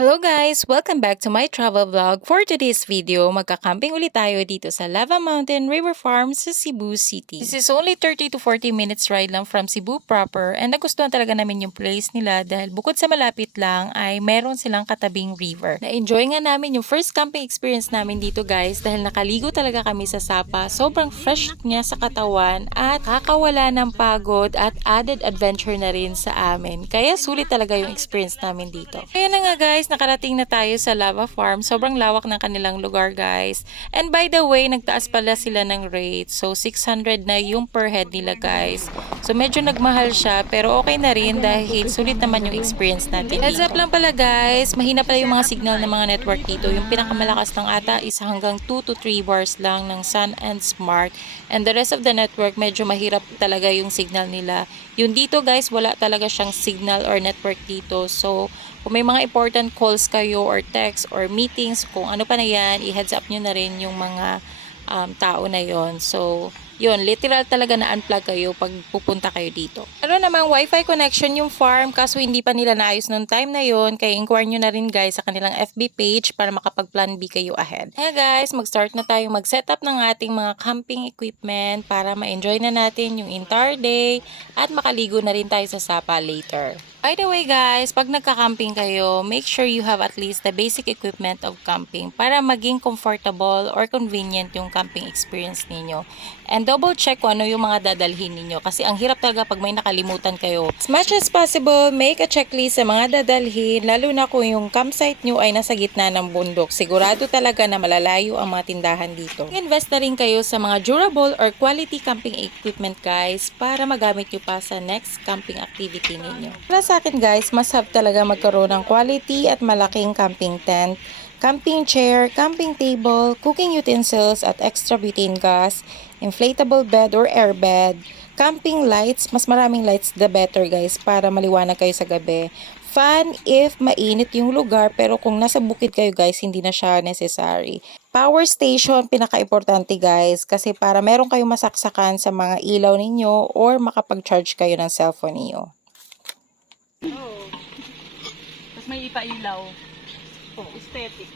Hello guys! Welcome back to my travel vlog. For today's video, magka-camping ulit tayo dito sa Lava Mountain River Farm sa Cebu City. This is only 30 to 40 minutes ride lang from Cebu proper and nagustuhan talaga namin yung place nila dahil bukod sa malapit lang ay meron silang katabing river. Na-enjoy nga namin yung first camping experience namin dito guys dahil nakaligo talaga kami sa sapa. Sobrang fresh niya sa katawan at kakawala ng pagod at added adventure na rin sa amin. Kaya sulit talaga yung experience namin dito. Kaya na nga guys, nakarating na tayo sa Lava Farm. Sobrang lawak ng kanilang lugar guys. And by the way, nagtaas pala sila ng rate. So 600 na yung per head nila guys. So medyo nagmahal siya pero okay na rin dahil sulit naman yung experience natin dito. Heads up lang pala guys, mahina pala yung mga signal ng mga network dito. Yung pinakamalakas lang ata is hanggang 2 to 3 bars lang ng Sun and Smart. And the rest of the network medyo mahirap talaga yung signal nila. Yung dito guys, wala talaga siyang signal or network dito. So kung may mga important calls kayo or text or meetings, kung ano pa na yan, i-heads up nyo na rin yung mga tao na yon. So, yun, literal talaga na unplug kayo pag pupunta kayo dito. Pero namang wifi connection yung farm, kaso hindi pa nila naayos noong time na yon. Kaya inquire nyo na rin guys sa kanilang FB page para makapag-plan B kayo ahead. Kaya guys, mag-start na tayo mag-setup ng ating mga camping equipment para ma-enjoy na natin yung entire day at makaligo na rin tayo sa sapa later. By the way guys, pag nagka-camping kayo, make sure you have at least the basic equipment of camping para maging comfortable or convenient yung camping experience ninyo. And double check kung ano yung mga dadalhin ninyo kasi ang hirap talaga pag may nakalimutan kayo. As much as possible, make a checklist sa mga dadalhin, lalo na kung yung campsite nyo ay nasa gitna ng bundok. Sigurado talaga na malalayo ang mga tindahan dito. Invest na rin kayo sa mga durable or quality camping equipment guys para magamit nyo pa sa next camping activity ninyo. Para sa akin guys, must have talaga magkaroon ng quality at malaking camping tent, camping chair, camping table, cooking utensils at extra butane gas, inflatable bed or air bed, camping lights, mas maraming lights the better guys para maliwanag kayo sa gabi. Fan if mainit yung lugar pero kung nasa bukid kayo guys, hindi na siya necessary. Power station, pinaka-importante guys kasi para meron kayong masaksakan sa mga ilaw ninyo or makapag-charge kayo ng cellphone niyo. Oo. Tapos may ipailaw. Oh, aesthetic.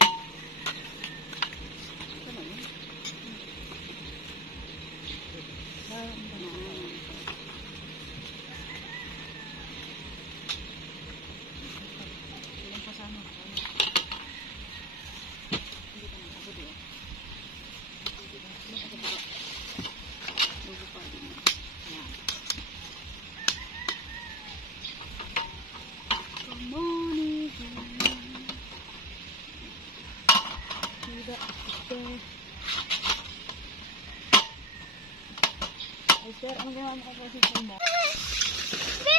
Ay, sir, ang ginawa mo ka position mo?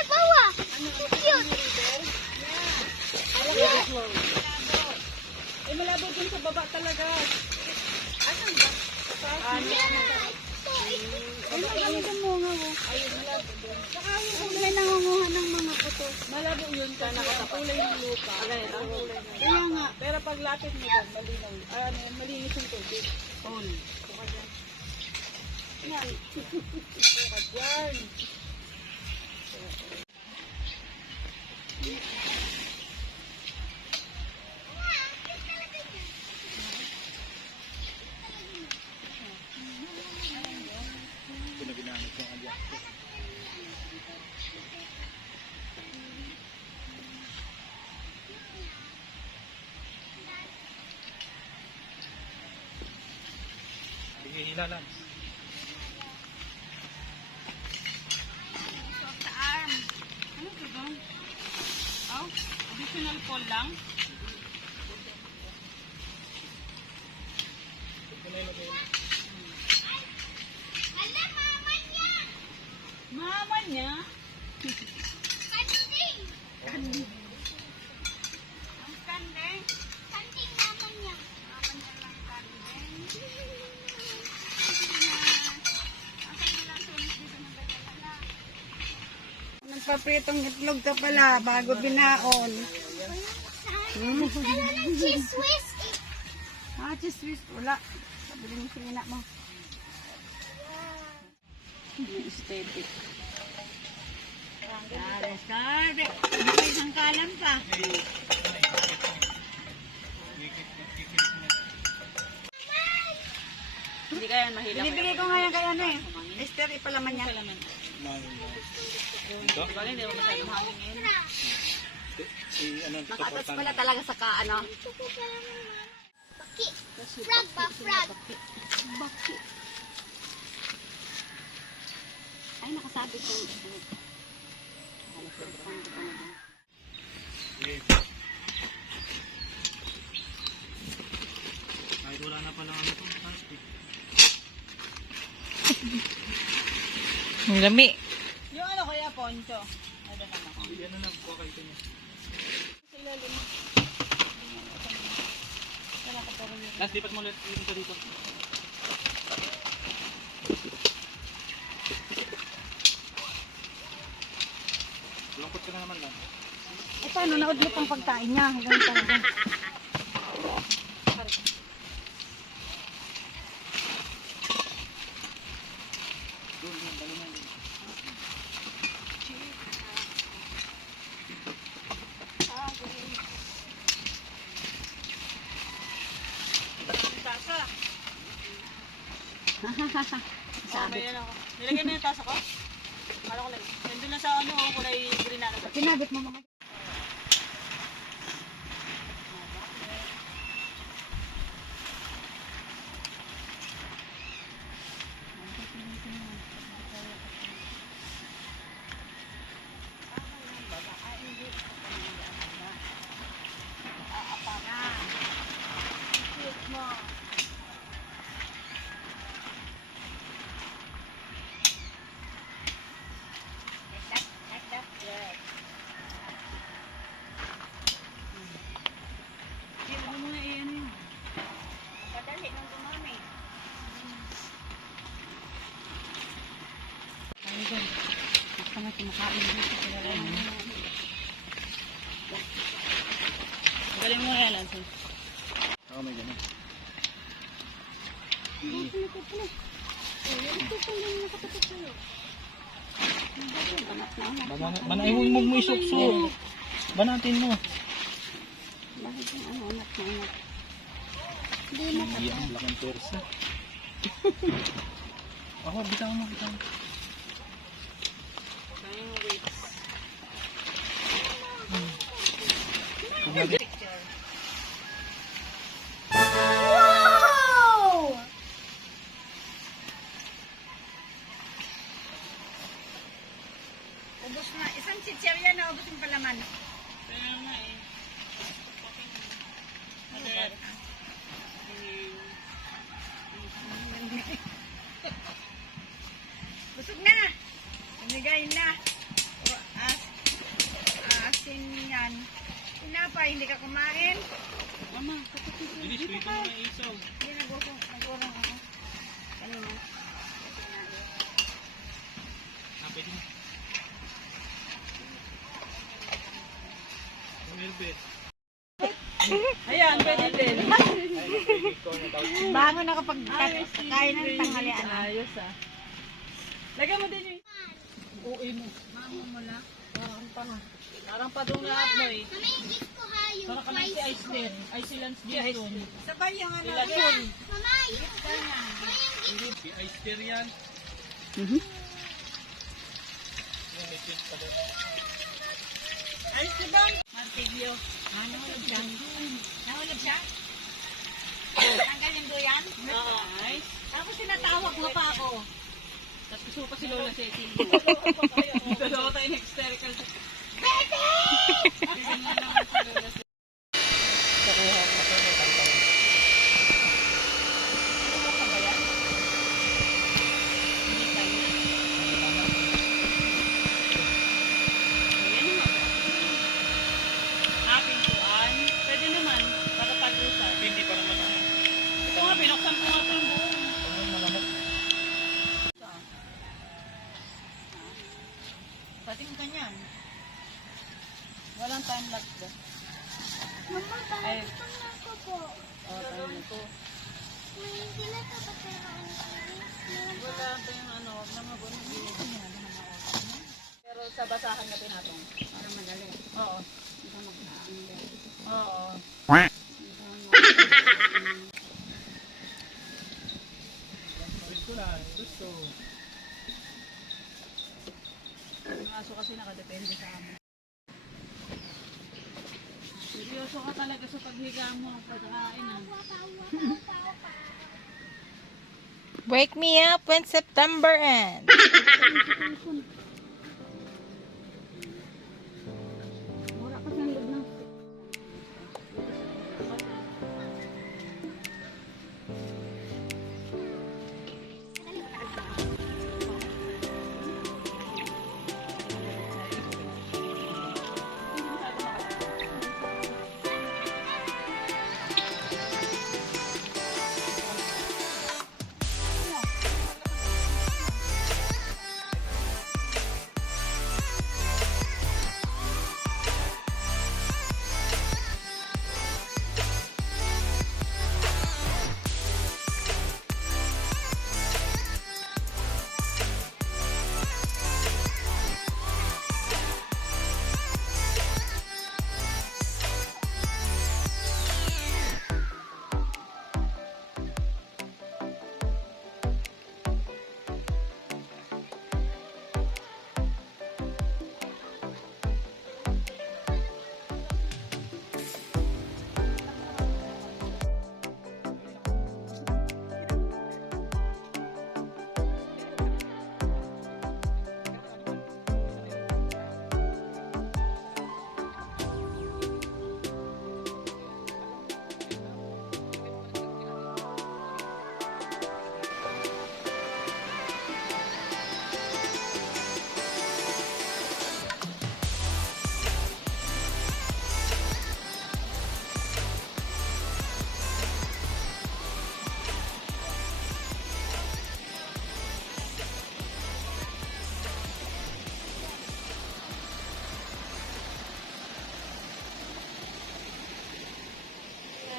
Bawa! Cute! Ay, malabo dun sa baba talaga. Asan ba? Ano? Ay, magandang bunga mo. Ayun, malabo dun. Saka yung may nangunguha ng mga puto. Malabo yun kasi ang kulay ng lupa. Ang kulay ng Kaya nga. Pero pag lapit mo doon, malinaw. Ano, malinis yung tubig. All. Buka dyan. Yan. Buka dyan. Hilalan. Sa arm. Ano ito doon? Oh, additional call lang. Mama niya? Kanding! Ang kandeng. Kanding naman niya. Mama niya lang kandeng. Nagpapritong itlog ka pala bago binaon. Kailan ng cheese whiz? Cheese whiz. Wala. Sabili mo sina mo. Aesthetic. Sari. May isang kalam pa. Binibigay ko ngayon kay ano eh. Esther, ipalaman niya. Makatas pala talaga sa ano. Baki. Frog ba? Frog. Baki. Ay, nakasabit ko. Kahit wala na pala ano to, plastic. Ang lami. Yung ano kaya, poncho. Ano naman. Yan na lang, kuha kayo niya. Sa ilalim. Last, lipat mo ulit dito dito. Lungkot ka na naman lang. Eh, paano? Naudlot ang pagkain niya. Hanggang talaga. Tasa. Sabit. Ayan ako. Nilagay na yung tasa ko. Kala ko lang. Nandun lang sa ano, kulay green na. Kinabit mo mga. Galing mo yan, Lanson. Ako may ganun. Banahin mo mo isukso. Banatin mo. Hindi ang laking persa. Ako, bitaw mo, bitaw mo. Wow! Ubus na. Isang chichirya na ubus yung palaman. Kaya nga eh. Busog na. Umigay na. Asin yan. Pinapay, hindi ka kumain. Mama, Bilis, pwede mo na isaw. Hindi nag-urong ako. Kanina. Pwede mo. Melbet. ayan, pwede din. Bango na kapag kain ng tanghalian. Ayos ah. Lagyan mo din yung... Uwi mo. Parang padong lahat mo eh. Mama, yung gift ko ha, yung Parang kami si Ice Bear. Ay si Lance Jason. Sabay yung ano. Sila yun. Mama, yung Si Ice Bear yan. Alis na bang? Martilyo. Nahulog siya. Nahulog siya? Tanggal yung duyan? Oo. Tapos sinatawag mo pa ako. Tapos gusto ko pa si Lola Ceci. Dalawa tayo na-hysterical. Pwede naman, para pag-usan. Hindi pa naman ano. Ito nga, binuksan ko nga ito yung buong. Pating ka niyan. Walang time lapse ba? Mama, Ay. bakit ito na ako po? Ito. May hindi na ito patirahan ko. Wala pa yung ano, huwag na mabunin. Pero sa basahan na pinatong. Para madali. Oo. Hindi ka mag-aangga. Oo. to. Ang aso kasi nakadepende sa amin. Seryoso ka talaga sa paghiga mo, pagkakain ah. Wake me up when September ends. Mura kasi ang loob ng...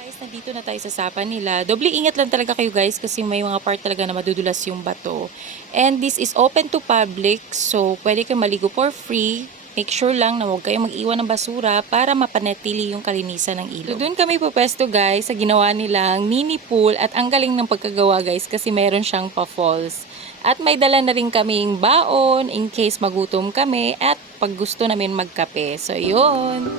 Guys, nandito na tayo sa sapa nila. Doble ingat lang talaga kayo guys kasi may mga part talaga na madudulas yung bato. And this is open to public, so pwede kayo maligo for free. Make sure lang na huwag kayong mag-iwan ng basura para mapanatili yung kalinisan ng ilog. So, doon kami pupesto guys sa ginawa nilang mini pool at ang galing ng pagkagawa guys kasi meron siyang pa-falls. At may dala na rin kaming baon in case magutom kami at pag gusto namin magkape. So, yun.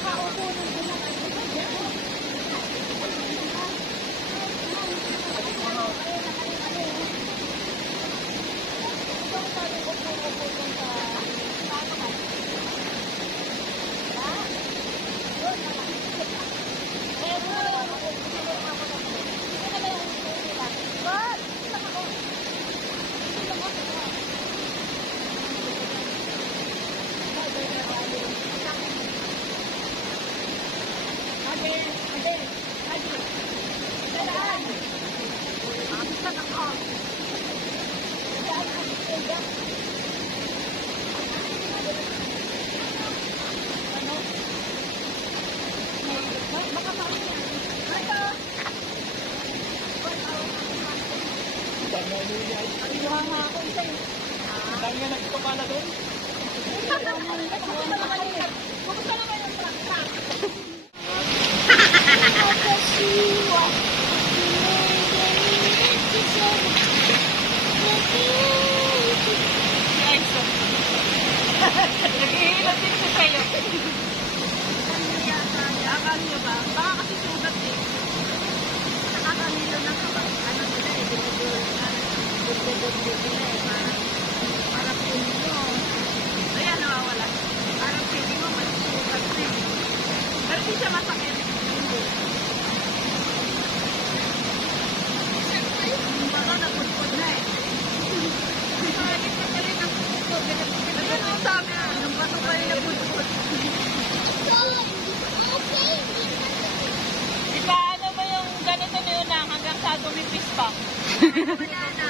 Nakaupo ng Ang dami nga nagtupala doon. Naghihilot din siya sa'yo. Akala niyo ba? Baka kasi sugat eh. Nakakamilo na ka ba? Ano nila eh, dinagul nila eh, para puno. Ayan, nawawala. Parang pili mo, may sugat na eh. Pero di siya masakit. Baka napudpud na eh. Kahit na rin ang pudpud. Ayan ang sabi, nung bato pa rin napudpud. Di ba ano ba yung ganito na yun lang hanggang sa tumipis pa? Wala na.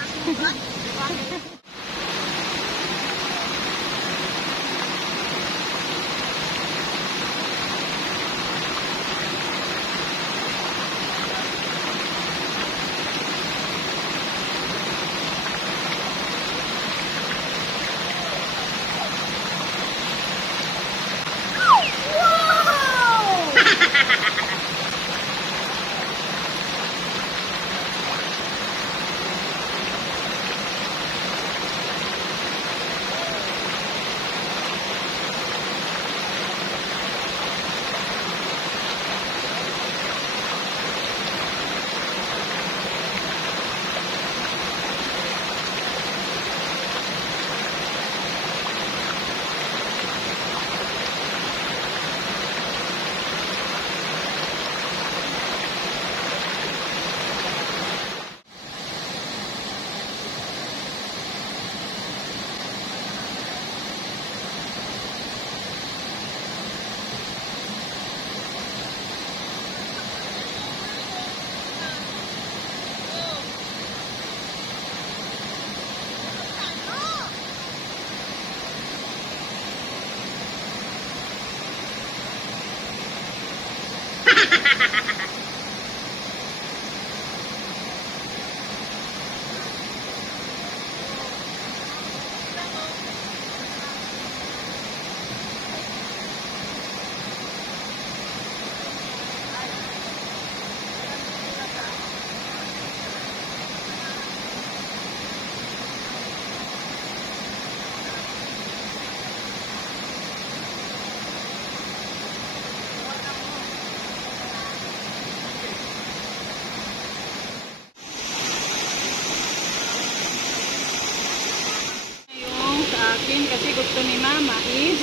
Kasi gusto ni Mama is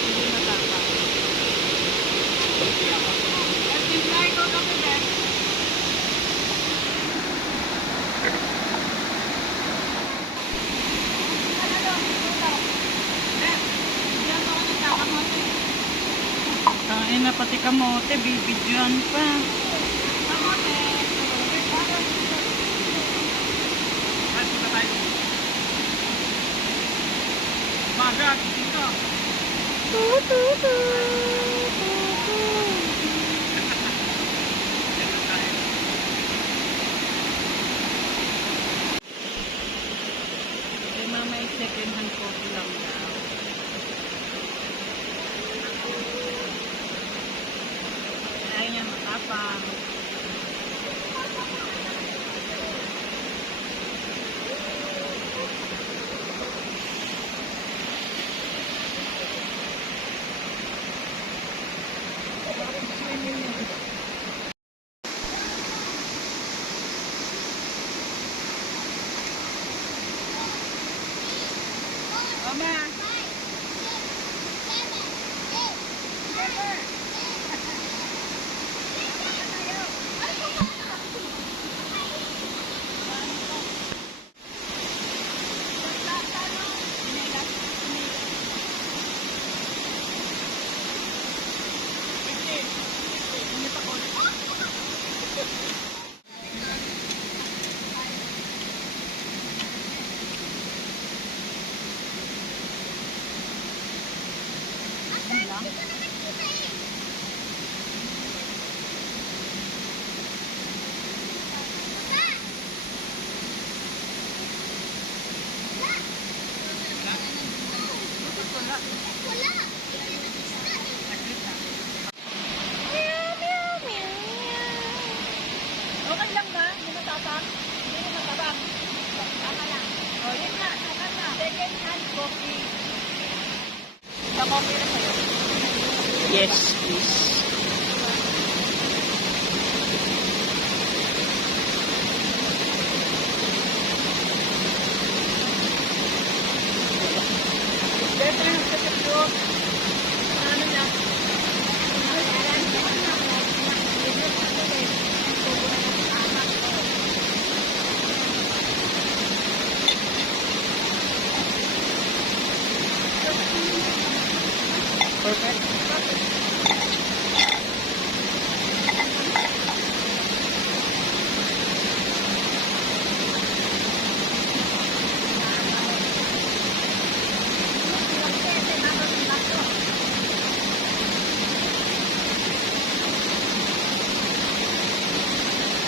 hindi matapang. At yung fly ko kami din. Tain na pati kamote, bibidyoan pa. Kamote. Maga, dito. Kay Mama ay second hand coffee lang daw. Ayaw niya matapang. Mama. coffee. Sa coffee na sa'yo. Yes, please. Beto yung kasapyo. Ano na? Perfect.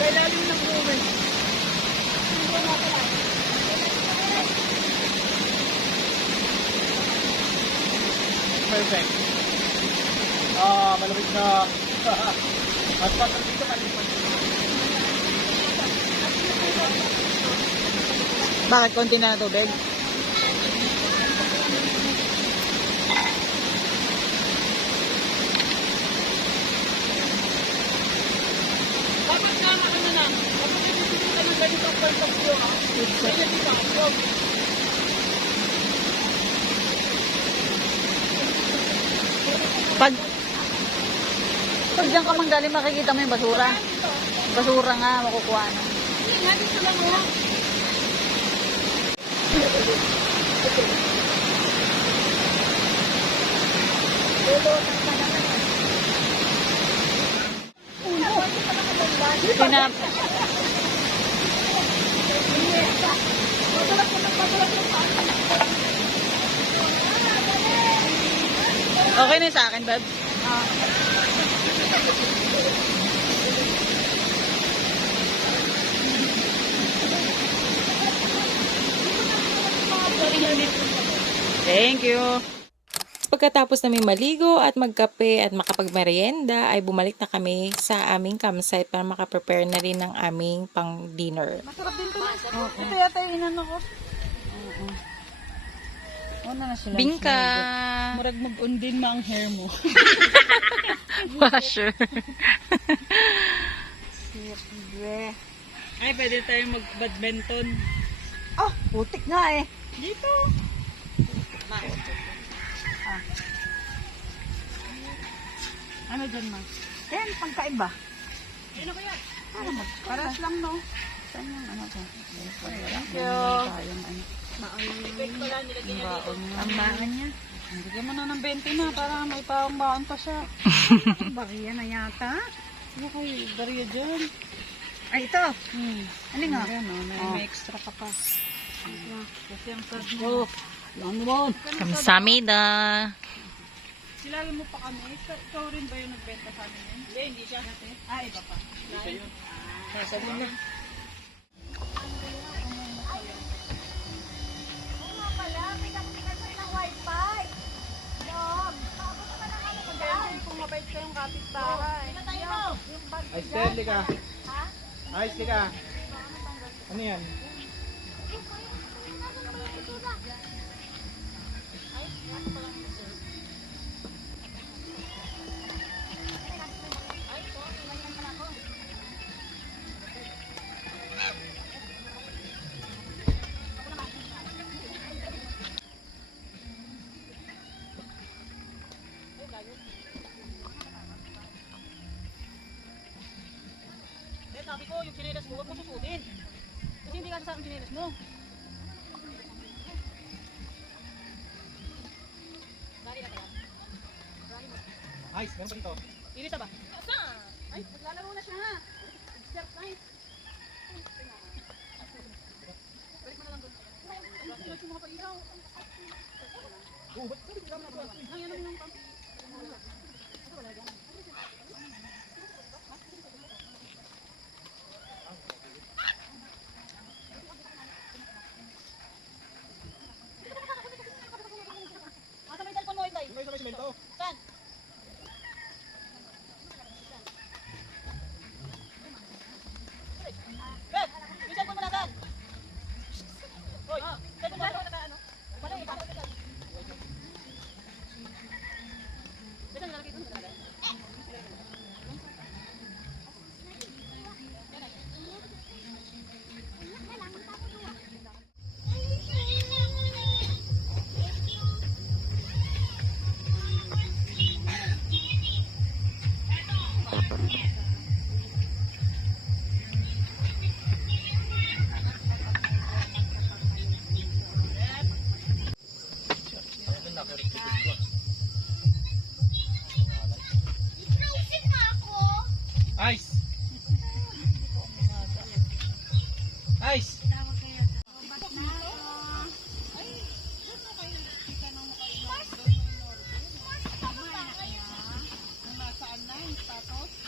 Kailalim ng uwi. Perfect. Malamig na. At pasal dito malipas. Bakit konti na tubig? Dapat na ano na. Kapag ibibigay ka ng ganito ang point of view, kaya di ba? Pag diyan ka manggaling, makikita mo yung basura. Basura nga, makukuha na. Hindi nga, dito lang mo. Pinap. Okay na yung sa akin, babe. Thank you. Pagkatapos namin maligo at magkape at makapagmerienda ay bumalik na kami sa aming campsite para makaprepare na rin ng aming pang dinner. Masarap din to na. Ito yata yung inano ko. Una na sila. Bingka! Murag mag-undin ma ang hair mo. Washer! Ay, pwede tayong mag-badminton. Oh, putik nga eh. Dito. Ano dyan, ma? Yan, pangkain ba? Ano kaya? Paras lang, no? Saan yung ano to? Thank you. Baon niya. Ang baon niya. Bigyan mo na ng 20 na para may pang baon pa siya. Bariya na yata. Ano kayo? Bariya dyan. Ay, ito. Ano nga? May extra ka pa. Kasi ang card mo. Lang naman. Kamsamida! Kilala mo pa kami? Ikaw rin ba yung nagbenta sa amin yun? Hindi, hindi siya. Ah, iba pa. Isa yun. Sabi na. Kung mabait kayong kapitbahay. Ay, Sterling ka. Ay, Sterling ka. Ano yan? Sabi ko, yung chinelas mo, huwag mo susutin. Kasi hindi ka sa akin chinelas mo. Ice, meron pa dito. Iris ba? Saan? Ay, maglalaro na siya. Step nice. Balik mo na lang doon. Sunod yung mga pailaw. Oh, ba't sabi ko lang na Ang yan naman yung pang... Asa may cellphone mo, Inday? May sa semento. Saan? Ben, yung cellphone mo na saan? Hoy, cellphone mo na ano? Wala, ipa. Ice! Ice!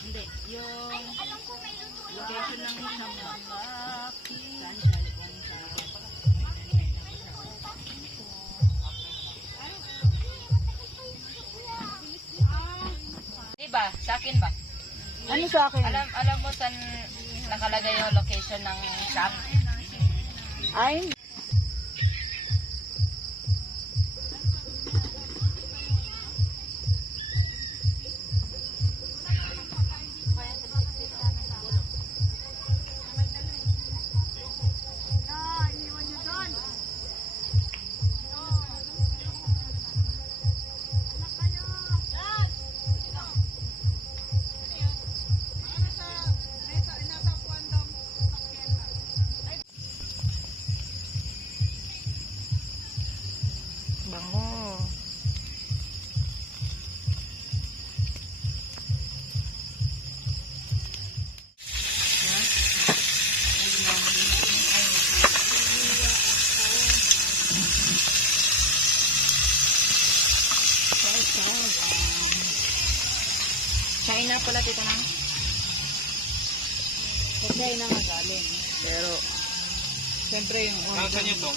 Hindi, yung Alam ko may luto yun. location ng isang malaki. Diba? Sa akin ba? Ano sa akin? Alam mo saan nakalagay yung location ng shop? Ay, Bango. China pala dito na. okay na nga galing. Pero, siyempre yung Saan niyo to?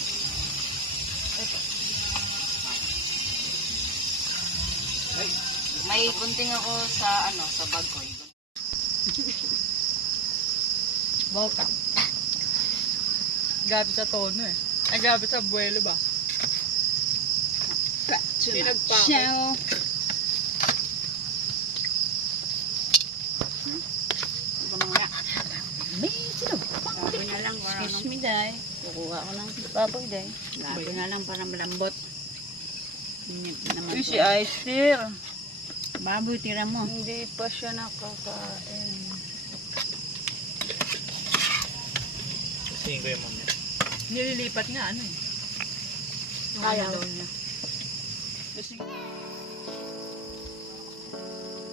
May kunting ako sa sa bag ko. welcome. Gabi sa tono eh. Ay, gabi sa buwelo ba? Ciao. Baboy na lang para excuse me, Day. Kukuha ko ng baboy, Day. Baboy na lang para malambot. Uy, si Aisir. Baboy, tira mo. Hindi pa siya nakakain. Tingin ko yung mamaya. Nililipat nga, ano eh. Ayaw.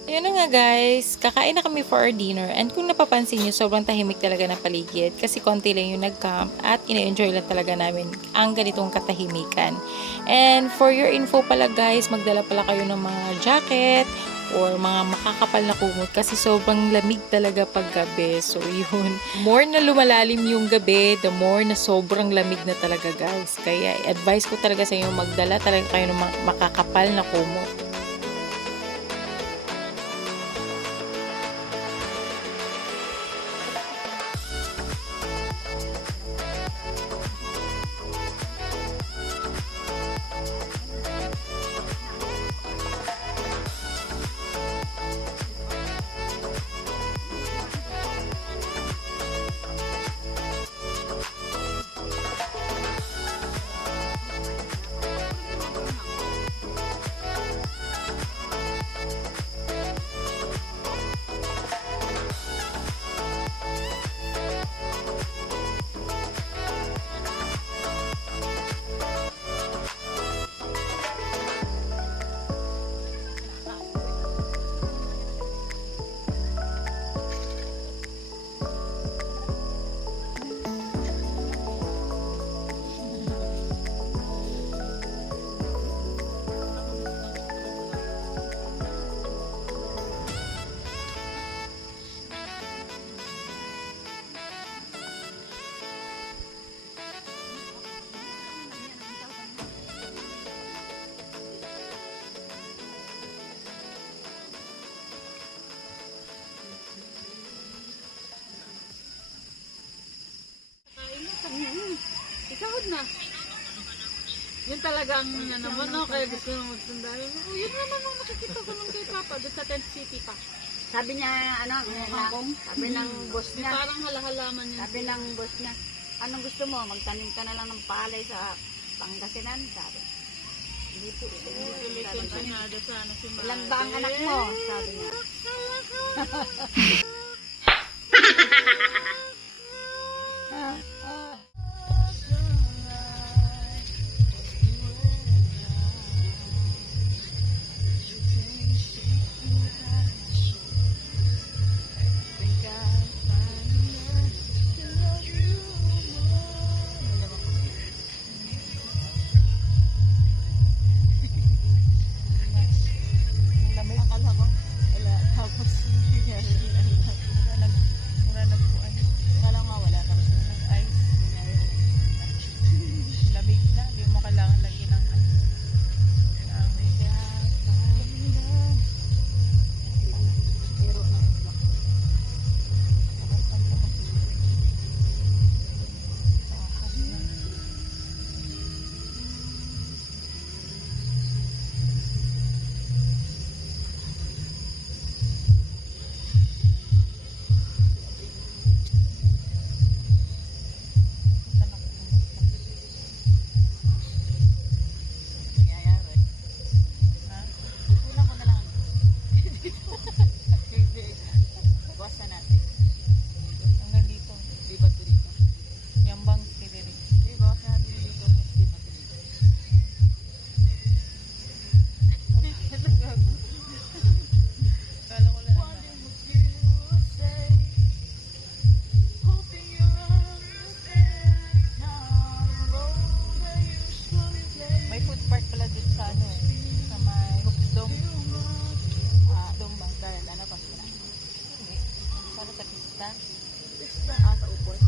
Ayun na nga guys, kakain na kami for our dinner and kung napapansin nyo, sobrang tahimik talaga ng paligid kasi konti lang yung nag-camp at ina-enjoy lang talaga namin ang ganitong katahimikan. And for your info pala guys, magdala pala kayo ng mga jacket or mga makakapal na kumot kasi sobrang lamig talaga pag gabi. So yun, more na lumalalim yung gabi, the more na sobrang lamig na talaga guys. Kaya advice ko talaga sa inyo, magdala talaga kayo ng makakapal na kumot. Isahod na. Yun talagang na naman, no? Kaya gusto nang magsundalan. Oh, yun naman ang nakikita ko nung kay Papa, doon sa Tent City pa. Sabi niya, sabi ng boss niya, Parang halahalaman yun. sabi ng boss niya, anong gusto mo? Magtanim ka na lang ng palay sa Pangasinan, sabi. Hindi po. Tuloy konsinado sana si Mare. Ilan ba ang anak mo? Sabi niya. Pista? Pista. Ah, sa upos.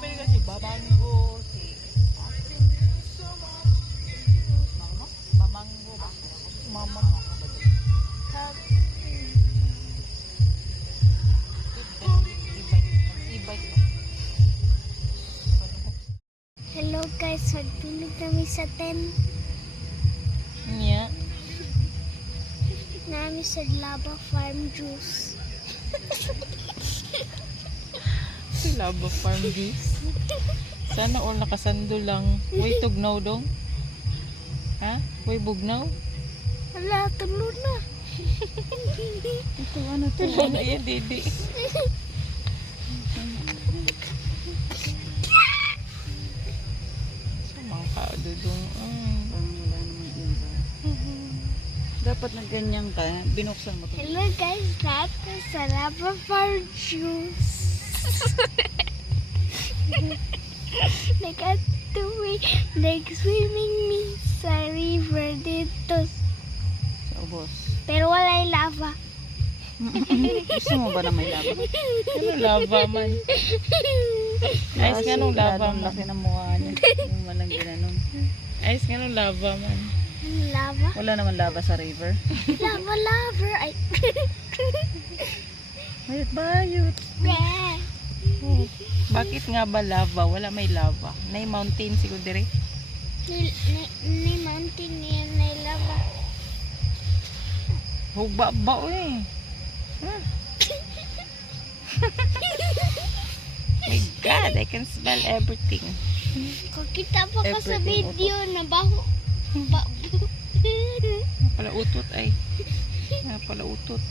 Pwede kasi babango, si mamanggo ba? E-bike ba? Hello guys, magpinit kami sa tent. Yeah. Namin sa Lava Farm Juice. Lava farm juice. Sana all nakasando lang. Way tugnaw dong. Ha? Way bugnaw? Wala, tulo na. Ito ano to? Ano yan, Didi? Samang ka, dudong. Parang wala naman iba. Dapat na ganyan ka, binuksan mo to. Hello guys, natin sa Lava Farm Juice. Nag-swimming me sa river dito. Sa ubos. Pero wala yung lava. Gusto mo ba na may laba? Ano lava man? Ayos nga nung lava Lalong man. laki ng mukha niya. Yung walang ginanong. Ayos nga nung lava man. Lava? Wala naman lava sa river. Lava lover. Ay. Bayot. Yeah. Bakit nga ba lava? Wala may lava. Nay mountain siguro dire. Ni mountain yan na lava. Hugba-ba eh. Huh? My God, I can smell everything. Kakita pa ka sa Everything video na baho. Pala utot ay. Pala utot.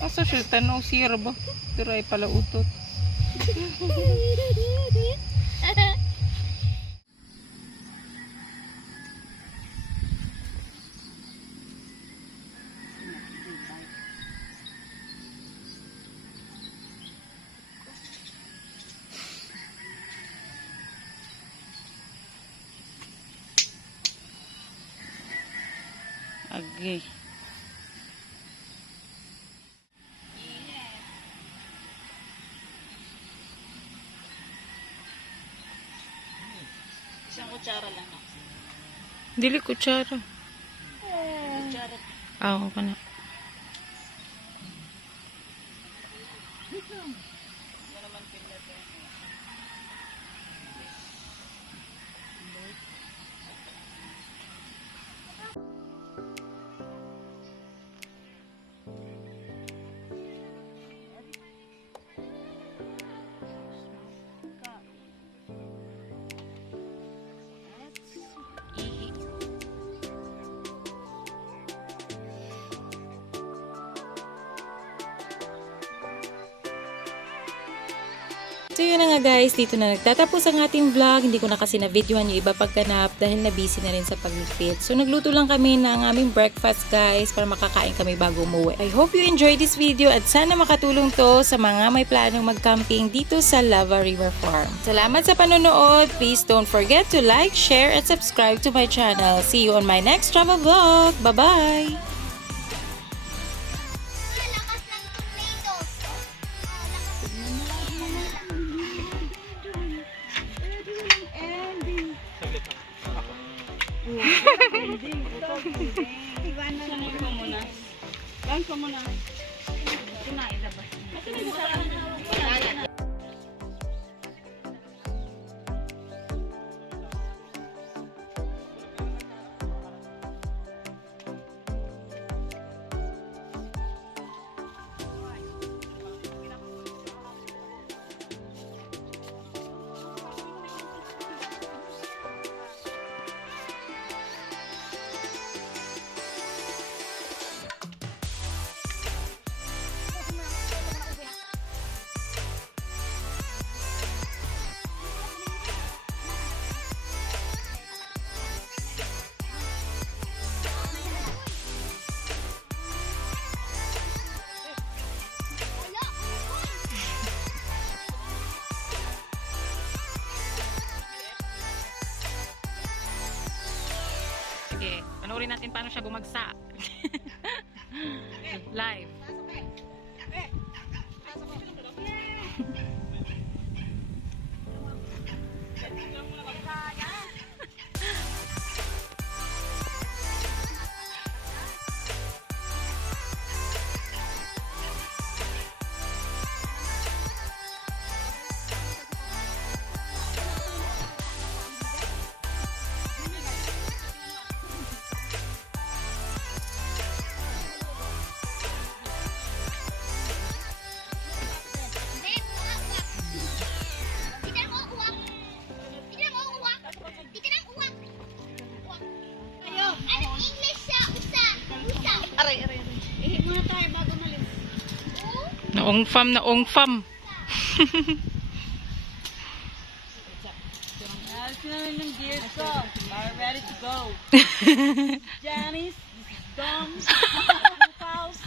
Asa siya tanaw sira ba? Pero ay pala utot. Agi. Isang kutsara lang. Dili kutsara. Kutsara. Ako ka na. So yun na nga guys, dito na nagtatapos ang ating vlog. Hindi ko na kasi na-videohan yung iba pagganap dahil na-busy na rin sa pagligpit. So nagluto lang kami ng aming breakfast guys para makakain kami bago umuwi. I hope you enjoyed this video at sana makatulong to sa mga may planong mag-camping dito sa Lava River Farm. Salamat sa panonood. Please don't forget to like, share, and subscribe to my channel. See you on my next travel vlog. Bye-bye! Lakas ng tomatoes. Iwan na lang ko muna. Lang ko muna. Ito na, ilabas. Sige, panoorin natin paano siya bumagsak. Live. Naongfam, naongfam. Alas na ng gears ko. We're ready to go. Janice, Dom, House,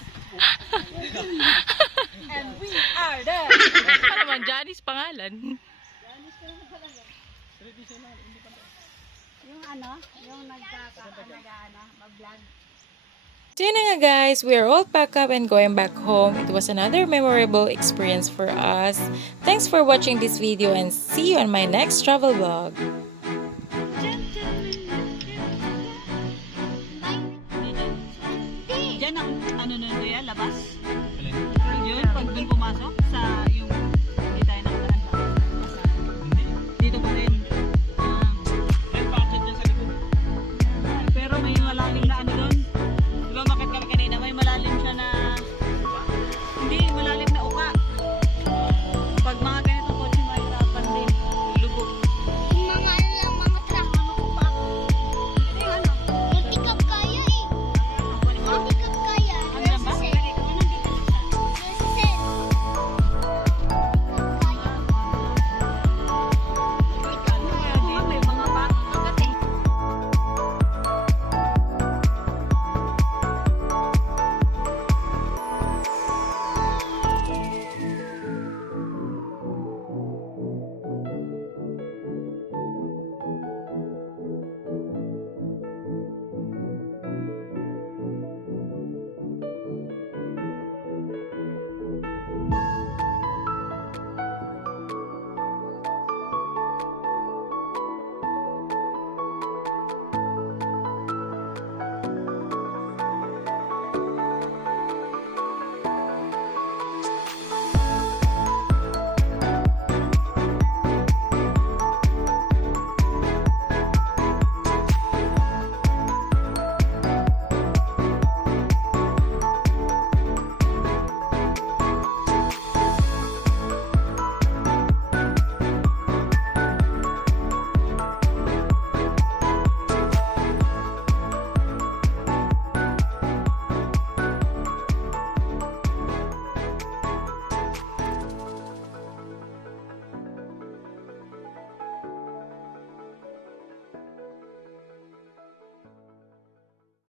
and we are there. Ano naman, Janice pangalan? Yung yung mag-vlog. So yun na nga guys, we are all packed up and going back home. It was another memorable experience for us. Thanks for watching this video and see you on my next travel vlog. Diyan ang ano nun kuya, labas? Yun, pag dun pumasok?